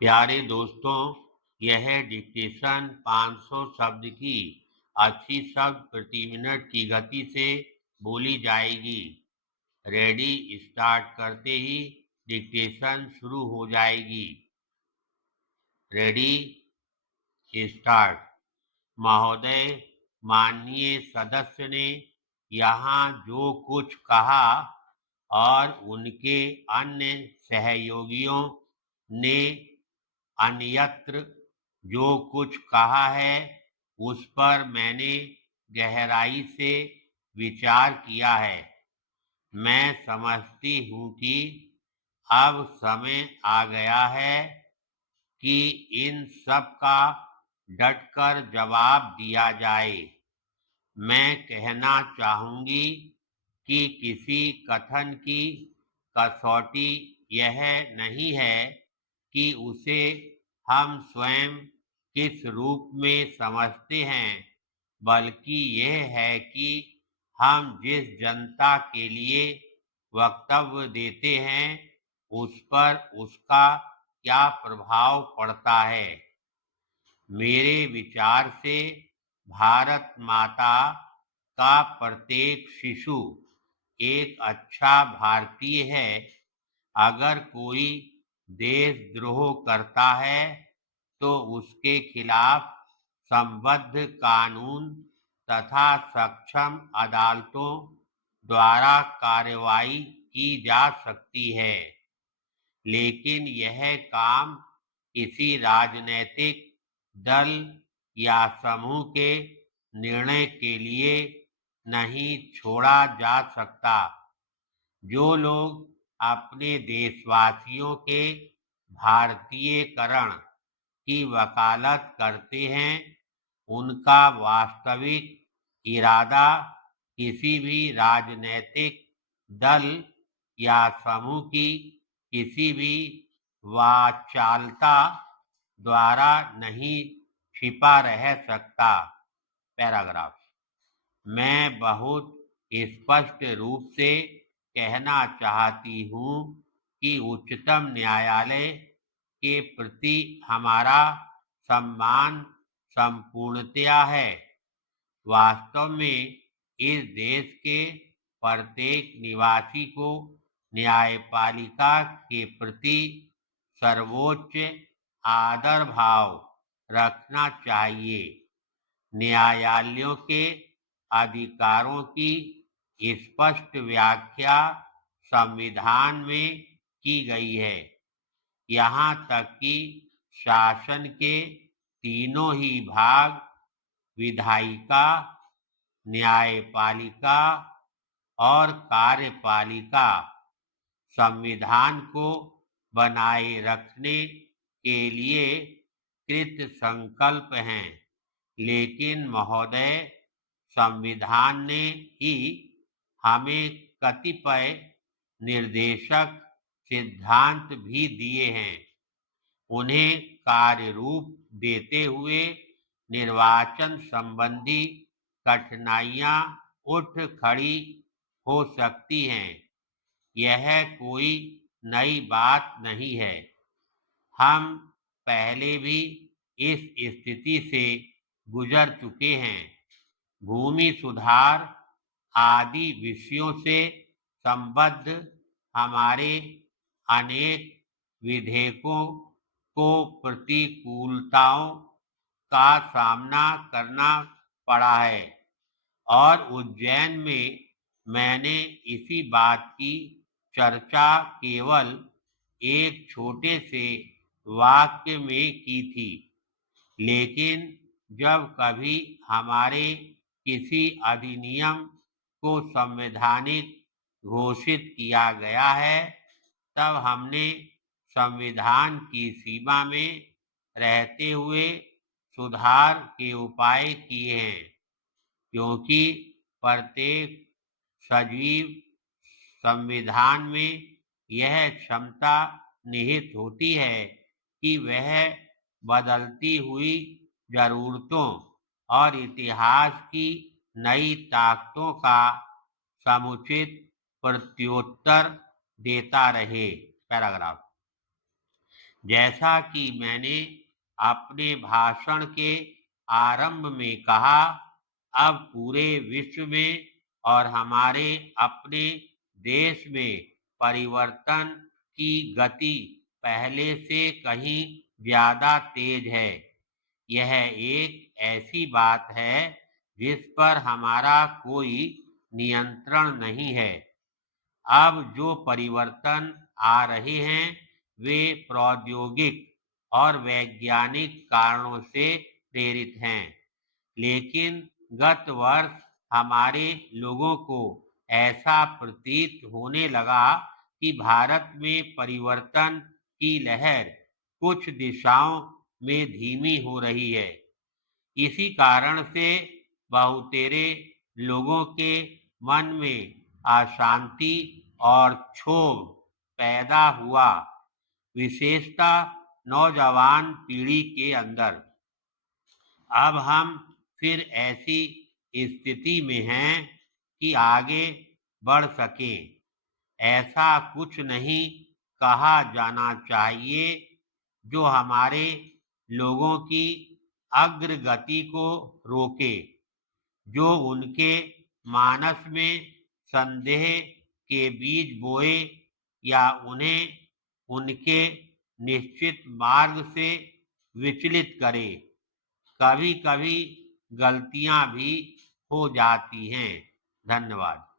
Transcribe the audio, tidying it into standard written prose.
प्यारे दोस्तों, यह डिक्टेशन 500 शब्द की 80 शब्द प्रति मिनट की गति से बोली जाएगी। रेडी स्टार्ट करते ही डिक्टेशन शुरू हो जाएगी। Ready start. महोदय, माननीय सदस्य ने यहाँ जो कुछ कहा और उनके अन्य सहयोगियों ने अन्यत्र जो कुछ कहा है, उस पर मैंने गहराई से विचार किया है। मैं समझती हूँ कि अब समय आ गया है कि इन सब का डटकर जवाब दिया जाए। मैं कहना चाहूँगी कि किसी कथन की कसौटी यह नहीं है कि उसे हम स्वयं किस रूप में समझते हैं, बल्कि यह है कि हम जिस जनता के लिए वक्तव्य देते हैं, उस पर उसका क्या प्रभाव पड़ता है। मेरे विचार से भारत माता का प्रत्येक शिशु एक अच्छा भारतीय है। अगर कोई देशद्रोह करता है तो उसके खिलाफ संबद्ध कानून तथा सक्षम अदालतों द्वारा कार्रवाई की जा सकती है। लेकिन यह काम किसी राजनीतिक दल या समूह के निर्णय के लिए नहीं छोड़ा जा सकता। जो लोग अपने देशवासियों के भारतीयकरण की वकालत करते हैं, उनका वास्तविक इरादा किसी भी राजनीतिक दल या समूह की किसी भी वाचालता द्वारा नहीं छिपा रह सकता। पैराग्राफ। मैं बहुत स्पष्ट रूप से कहना चाहती हूँ कि उच्चतम न्यायालय के प्रति हमारा सम्मान संपूर्णतया है। वास्तव में इस देश के प्रत्येक निवासी को न्यायपालिका के प्रति सर्वोच्च आदर भाव रखना चाहिए। न्यायालयों के अधिकारों की स्पष्ट व्याख्या संविधान में की गई है। यहाँ तक कि शासन के तीनों ही भाग, विधायिका, न्यायपालिका और कार्यपालिका, संविधान को बनाए रखने के लिए कृत संकल्प हैं। लेकिन महोदय, संविधान ने ही हमें कतिपय निर्देशक सिद्धांत भी दिए हैं। उन्हें कार्य रूप देते हुए निर्वाचन संबंधी कठिनाइयां उठ खड़ी हो सकती हैं। यह कोई नई बात नहीं है। हम पहले भी इस स्थिति से गुजर चुके हैं। भूमि सुधार आदि विषयों से संबद्ध हमारे अनेक विधेयकों को प्रतिकूलताओं का सामना करना पड़ा है और उज्जैन में मैंने इसी बात की चर्चा केवल एक छोटे से वाक्य में की थी। लेकिन जब कभी हमारे किसी अधिनियम को संवैधानिक घोषित किया गया है, तब हमने संविधान की सीमा में रहते हुए सुधार के उपाय किए हैं, क्योंकि प्रत्येक सजीव संविधान में यह क्षमता निहित होती है कि वह बदलती हुई जरूरतों और इतिहास की नई ताकतों का समुचित प्रत्युत्तर देता रहे। पैराग्राफ। जैसा कि मैंने अपने भाषण के आरंभ में कहा, अब पूरे विश्व में और हमारे अपने देश में परिवर्तन की गति पहले से कहीं ज़्यादा तेज है। यह एक ऐसी बात है जिस पर हमारा कोई नियंत्रण नहीं है। अब जो परिवर्तन आ रहे हैं वे प्रौद्योगिक और वैज्ञानिक कारणों से प्रेरित हैं, लेकिन गत वर्ष हमारे लोगों को ऐसा प्रतीत होने लगा कि भारत में परिवर्तन की लहर कुछ दिशाओं में धीमी हो रही है। इसी कारण से बहुतेरे लोगों के मन में अशांति और क्षोभ पैदा हुआ, विशेषतः नौजवान पीढ़ी के अंदर। अब हम फिर ऐसी स्थिति में हैं कि आगे बढ़ सकें। ऐसा कुछ नहीं कहा जाना चाहिए जो हमारे लोगों की अग्रगति को रोके, जो उनके मानस में संदेह के बीज बोए या उन्हें उनके निश्चित मार्ग से विचलित करे। कभी-कभी गलतियां भी हो जाती हैं। धन्यवाद।